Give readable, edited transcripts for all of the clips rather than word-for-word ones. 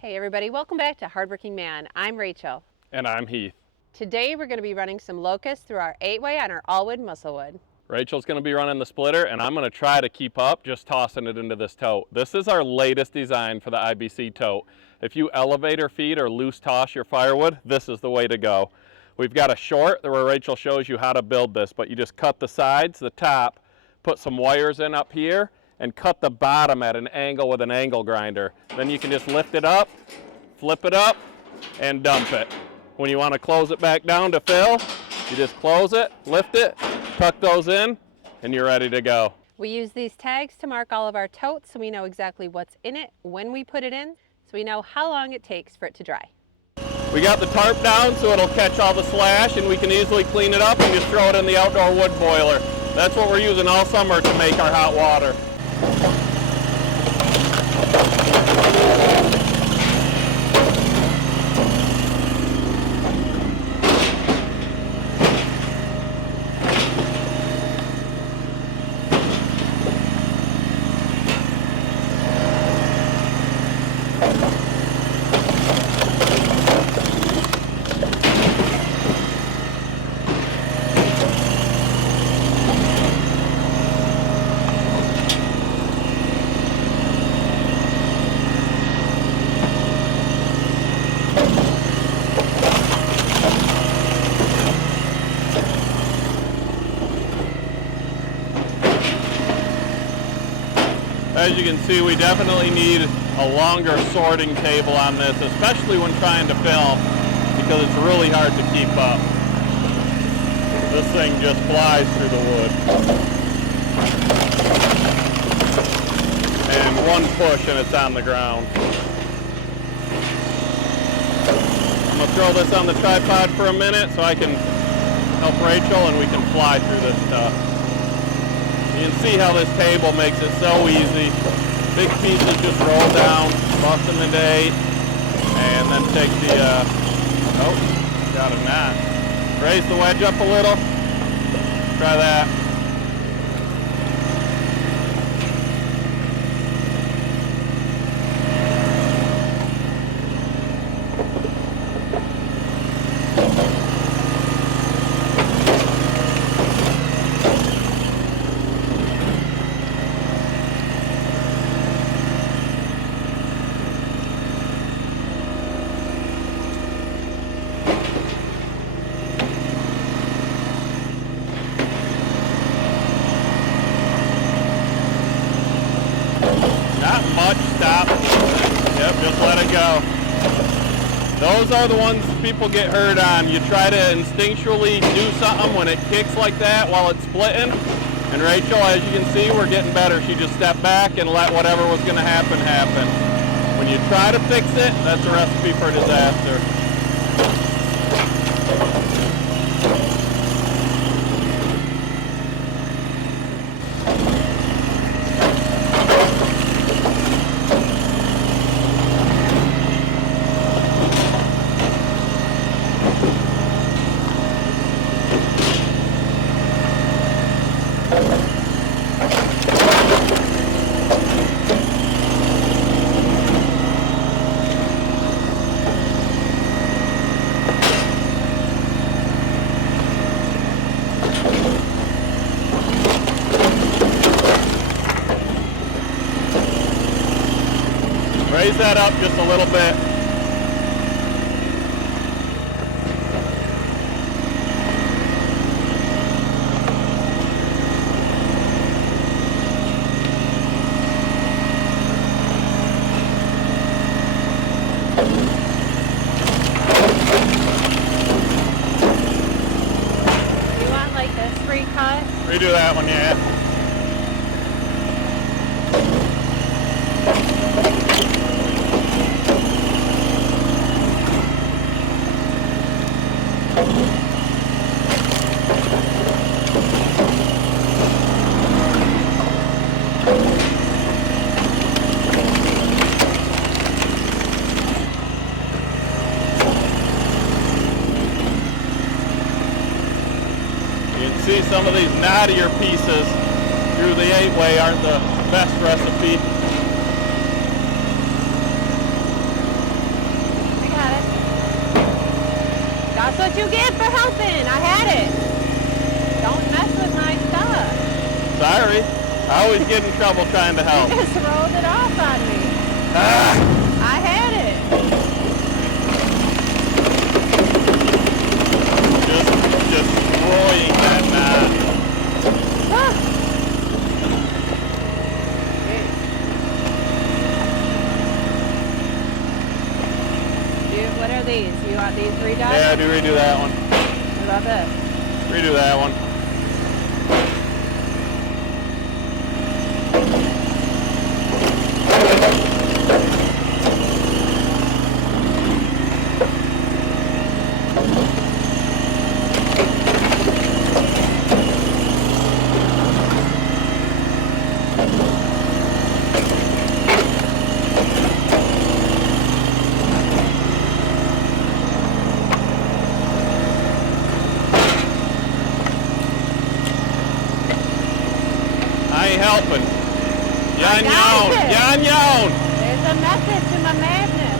Hey everybody, welcome back to Hardworking Man. I'm Rachel. And I'm Heath. Today we're going to be running some locusts through our 8-way on our all-wood musclewood. Rachel's going to be running the splitter, and I'm going to try to keep up just tossing it into this tote. This is our latest design for the IBC tote. If you elevator feed or loose toss your firewood, this is the way to go. We've got a short where Rachel shows you how to build this, but you just cut the sides, the top, put some wires in up here, and cut the bottom at an angle with an angle grinder. Then you can just lift it up, flip it up, and dump it. When you want to close it back down to fill, you just close it, lift it, tuck those in, and you're ready to go. We use these tags to mark all of our totes so we know exactly what's in it when we put it in, so we know how long it takes for it to dry. We got the tarp down so it'll catch all the slash, and we can easily clean it up and just throw it in the outdoor wood boiler. That's what we're using all summer to make our hot water. As you can see, we definitely need a longer sorting table on this, especially when trying to fill, because it's really hard to keep up. This thing just flies through the wood. And one push and it's on the ground. I'm going to throw this on the tripod for a minute so I can help Rachel and we can fly through this stuff. You can see how this table makes it so easy. Big pieces just roll down, bust them into 8, and then take the, oh, got a knot. Raise the wedge up a little. Try that. Not much, stop. Yep, just let it go. Those are the ones people get hurt on. You try to instinctually do something when it kicks like that while it's splitting. And Rachel, as you can see, we're getting better. She just stepped back and let whatever was going to happen, happen. When you try to fix it, that's a recipe for disaster. Raise that up just a little bit. You want like a 3 cut? Redo that one, yeah. You can see some of these knottier pieces through the 8-way aren't the best recipe. That's what you get for helping. I had it. Don't mess with my stuff. Sorry. I always get in trouble trying to help. You just rolled it off on me. Ah. I had it. Just destroying that knot. Ah. What are these? You want these redone? Yeah, do redo that one. What about this? Redo that one. Helping. Yan yon. Yan yon. There's a message to my madness.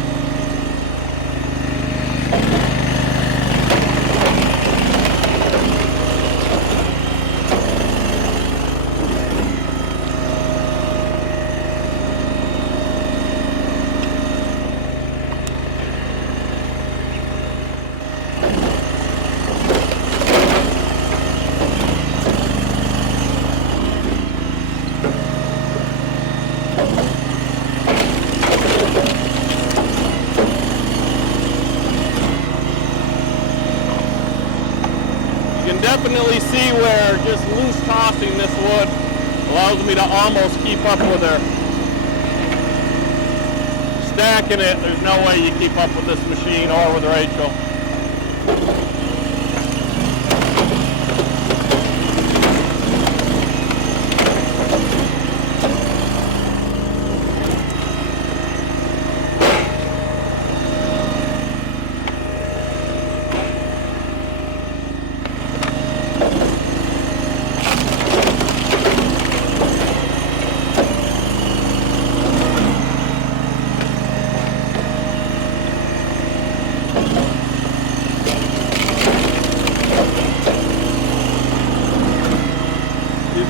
Definitely see where just loose tossing this wood allows me to almost keep up with her. Stacking it, there's no way you keep up with this machine or with Rachel.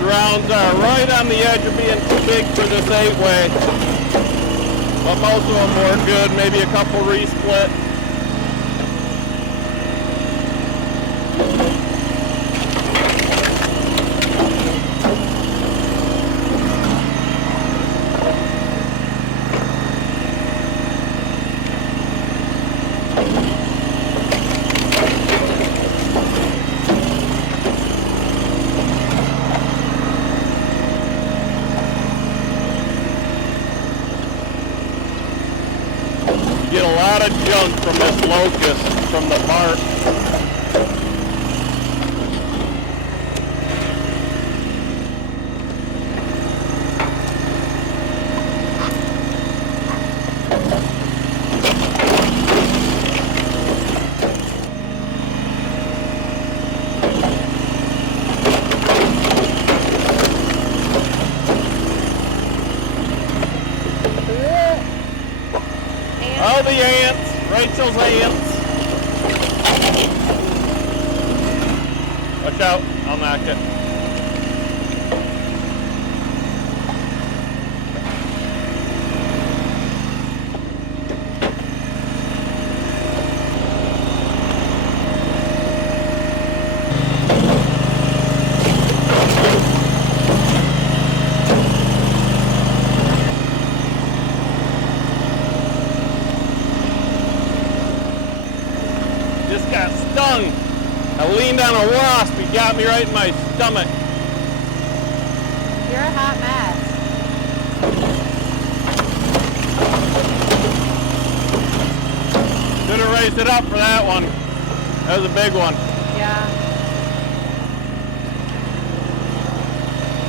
Rounds are right on the edge of being too big for this 8-way, but most of them were good, maybe a couple resplit. Get a lot of junk from this locust, from the bark. Oh, the ants, Rachel's ants. Watch out, I'll knock it. Just got stung. I leaned on a wasp. He got me right in my stomach. You're a hot mess. Should have raised it up for that one. That was a big one. Yeah.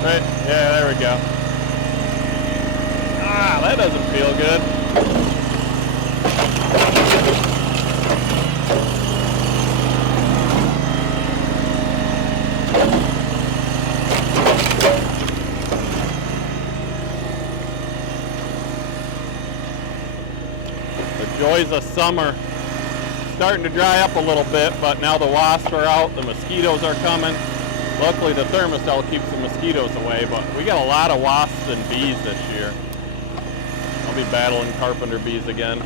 Right, yeah, there we go. Ah, that doesn't feel good. The joys of summer. starting to dry up a little bit, but now the wasps are out, the mosquitoes are coming. Luckily the thermocell keeps the mosquitoes away, but we got a lot of wasps and bees this year. I'll be battling carpenter bees again.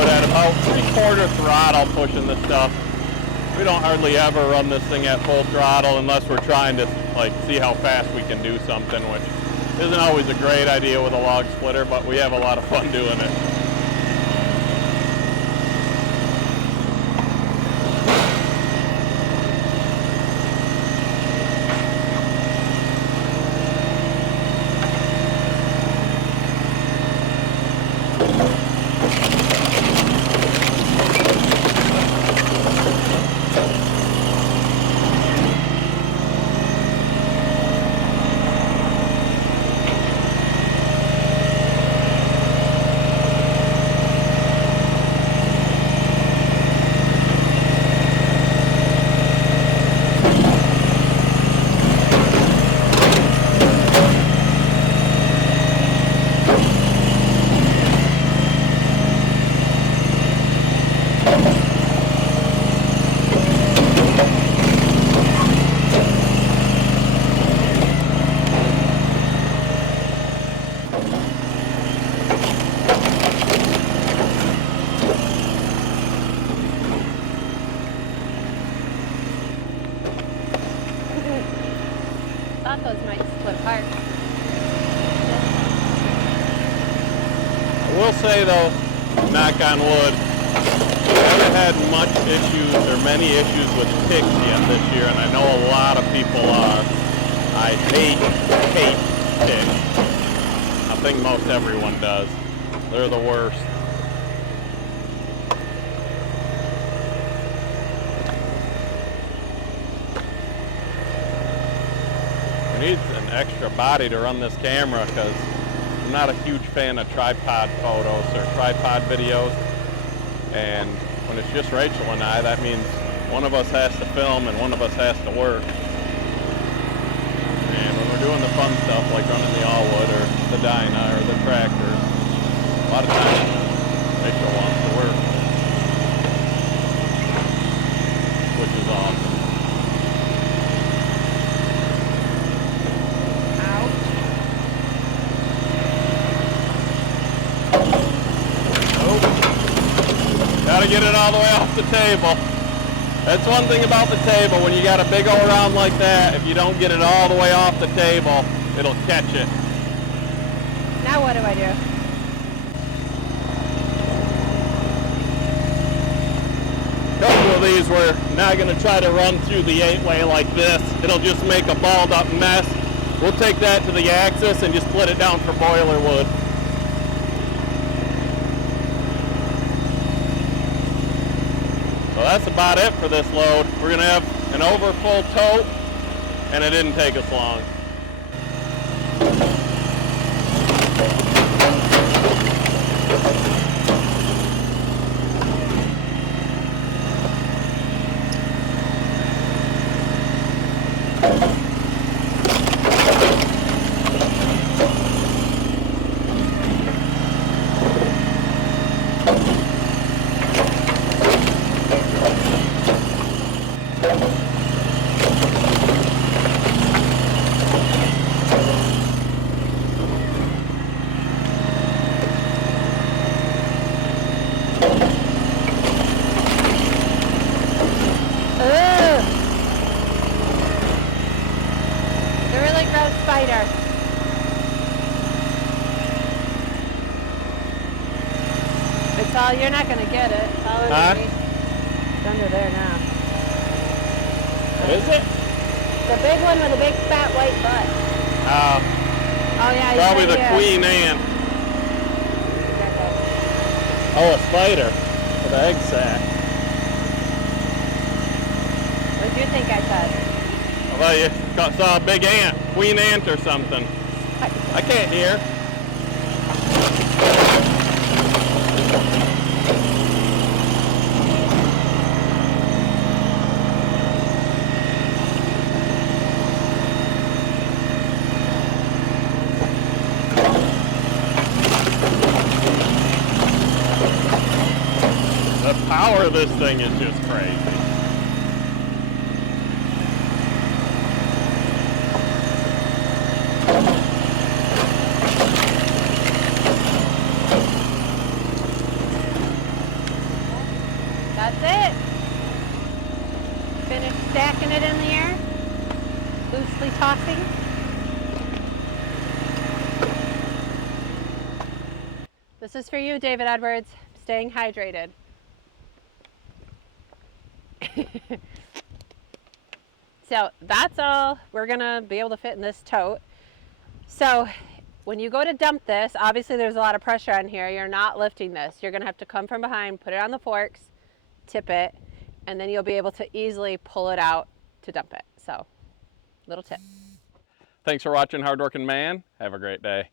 At about 3/4 throttle pushing this stuff. We don't hardly ever run this thing at full throttle unless we're trying to like see how fast we can do something, which isn't always a great idea with a log splitter, but we have a lot of fun doing it. Thought those might split apart. I will say though, knock on wood, we haven't had much issues or many issues with ticks yet this year, and I know a lot of people are. I hate ticks. I think most everyone does. They're the worst. I need an extra body to run this camera because I'm not a huge fan of tripod photos or tripod videos, and when it's just Rachel and I, that means one of us has to film and one of us has to work. And when we're doing the fun stuff like running the all-wood or the dyna or the tractor, a lot of times Rachel wants to work, which is awesome. Gotta get it all the way off the table. That's one thing about the table. When you got a big old round like that, if you don't get it all the way off the table, it'll catch it. Now what do I do? A couple of these we're not gonna try to run through the 8-way like this. It'll just make a balled up mess. We'll take that to the axis and just split it down for boiler wood. So that's about it for this load. We're gonna have an overfull tote, and it didn't take us long. Spider. It's all, you're not going to get it. It's all underneath. It's under there now. What is it? The big one with a big fat white butt. Oh yeah, Probably the queen ant. Oh, a spider with an egg sac. What did you think I said? I thought you saw a big ant, queen ant or something. I can't hear. The power of this thing is just crazy. That's it. Finish stacking it in the air, loosely tossing. This is for you, David Edwards, staying hydrated. So that's all we're gonna be able to fit in this tote. So when you go to dump this, obviously there's a lot of pressure on here. You're not lifting this. You're gonna have to come from behind, put it on the forks, tip it, and then you'll be able to easily pull it out to dump it. So, little tip. Thanks for watching Hardworking Man. Have a great day.